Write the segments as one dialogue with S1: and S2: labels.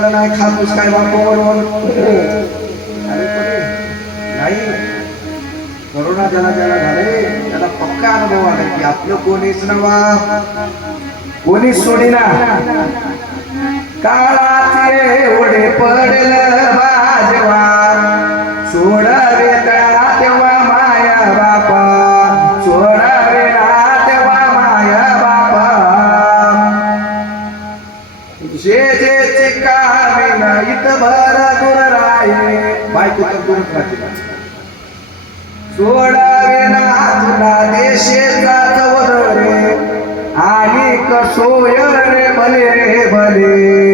S1: आलं नाही खातूस काय बापू म्हणून नाही. करोना ज्याला ज्याला झाले त्याला पक्का अनुभव आला की आपलं कोणीच नवा कोणीच सोडीना. काळाचे ओढे पडलं बाजवा सोडावे तळा सोडावे ना तुला देशेचा चौधरे आणि कसोय रे भले रे भले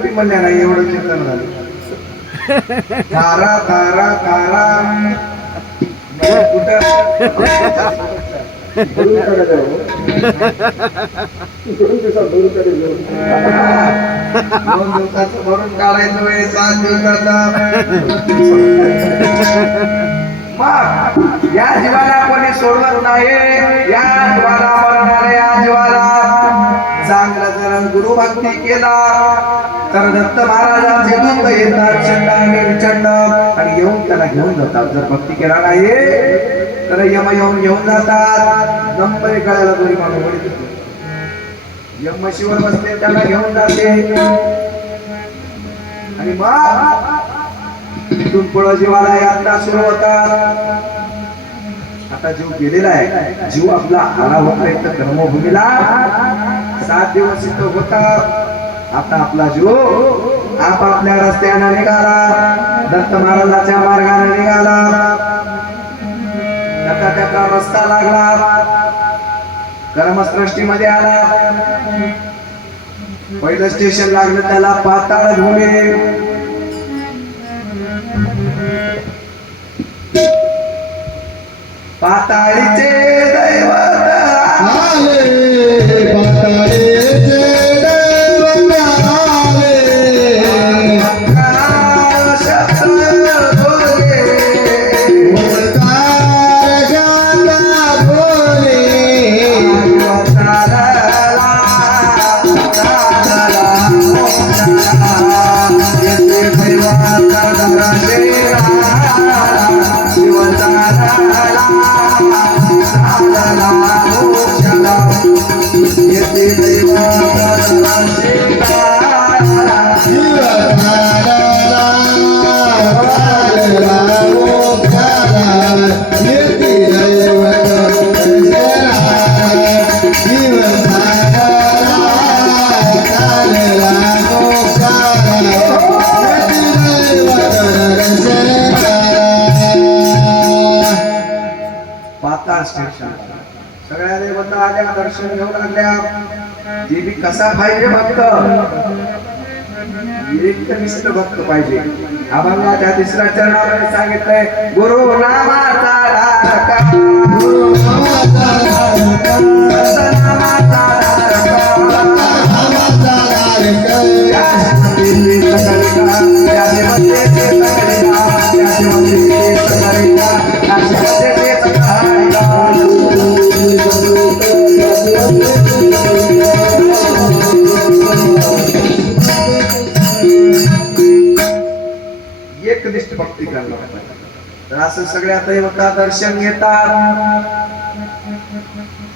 S1: कधी म्हणल्या नाही एवढं चिंतन झालं तारा तारा तारा
S2: गुरुकडे जाऊ. दोन दिवसात गुरुकडे जाऊ.
S1: दोन दिवसाचं भरून काढायचं वेळ सात दिवसाचा मग या जीवाला कोणी सोडवत नाही या जीवाला मरणाऱ्या या जीवाला चांगला जर गुरु भक्ती केला तर दत्त महाराजांचे दूत येतात चंड आणि विचंड आणि येऊन त्याला घेऊन जातात. जर भक्ती केला नाही तर यम येऊन घेऊन जातात. नंबर कळायला तरी माणूस यम शिवर यमशीवर बसले त्याला घेऊन जाते. आणि मग तिथून पुढं जीवाला यात्रा सुरू होतात. आता जीव गेलेला आहे. जीव आपला आला होता तर कर्मभूमीला सात दिवस इथं होता आता आपला जीव आपापल्या रस्त्यानं निघाला. दत्त महाराजाच्या मार्गाने निघाला. त्याचा त्याचा रस्ता लागला. कर्मसृष्टीमध्ये आला. पहिलं स्टेशन लागलं त्याला पाताळ भूमी. पाताळीचे
S2: जीवनाला
S1: आल्या दर्शन घेऊन आल्या देवी कसा पाहिजे भक्त? एकनिष्ठ भक्त पाहिजे. आम्हाला त्या तिसऱ्या चरणामध्ये सांगितलंय गुरु नामाचा
S2: गुरु नामाचा
S1: एकनिष्ठ भक्ती करणार तर असं सगळ्या दैवता दर्शन घेतात.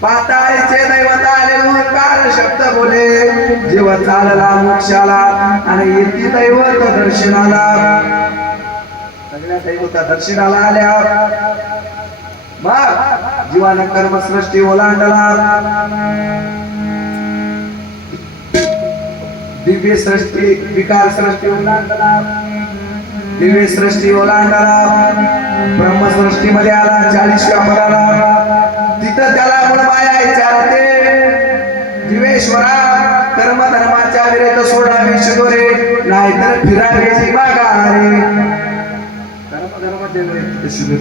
S1: पाताळीचे दैवता आले ओंकार शब्द बोले. जीव चालला मोक्षाला आणि येती दैवत दर्शनाला. सगळ्या दैवता दर्शनाला आल्या. मग जीवानं कर्मसृष्टी ओलांडला. दिव्य सृष्टी विकार सृष्टी ओलांडला. दिव्य सृष्टी ओलांडला ब्रह्मसृष्टीमध्ये आला चाळीसव्या पदाला तिथं त्याला मुळमाया विचारते दिवेश्वरा कर्म धर्माच्या विरेत सोडावे शिदोरे नाहीतर फिरावे मागारे रे विरुद्ध शिदोरे